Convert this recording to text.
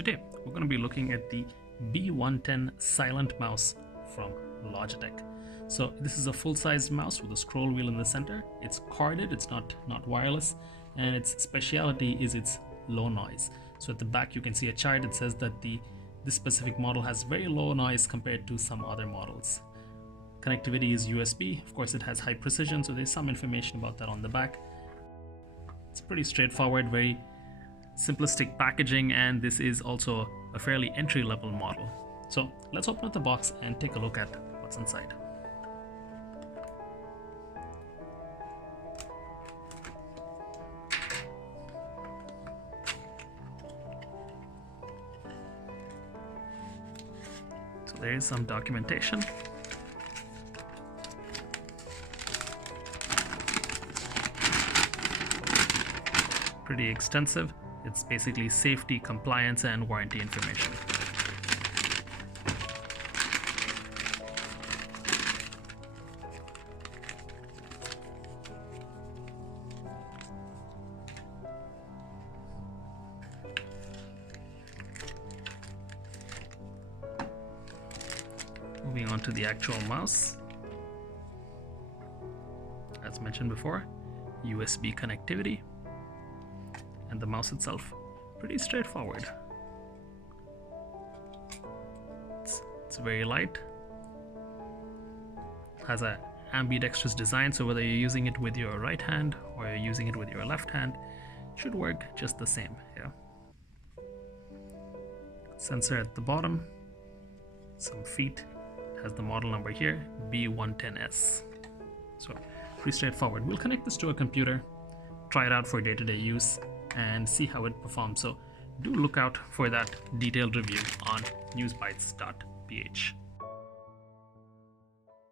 Today we're going to be looking at the B110 silent mouse from Logitech. So this is a full-size mouse with a scroll wheel in the center. It's corded, it's not wireless, and its speciality is its low noise. So at the back you can see a chart that says that this specific model has very low noise compared to some other models. Connectivity is USB. Of course, it has high precision, so there's some information about that on the back. It's pretty straightforward, very simplistic packaging, and this is also a fairly entry-level model. So let's open up the box and take a look at what's inside. So there is some documentation. Pretty extensive. It's basically safety, compliance, and warranty information. Moving on to the actual mouse. As mentioned before, USB connectivity. And the mouse itself, pretty straightforward. It's very light. Has a ambidextrous design, so whether you're using it with your right hand or you're using it with your left hand, it should work just the same here. Sensor at the bottom, some feet. It has the model number here, B110S. So pretty straightforward. We'll connect this to a computer, try it out for day-to-day use, and see how it performs. So do look out for that detailed review on newsbytes.ph.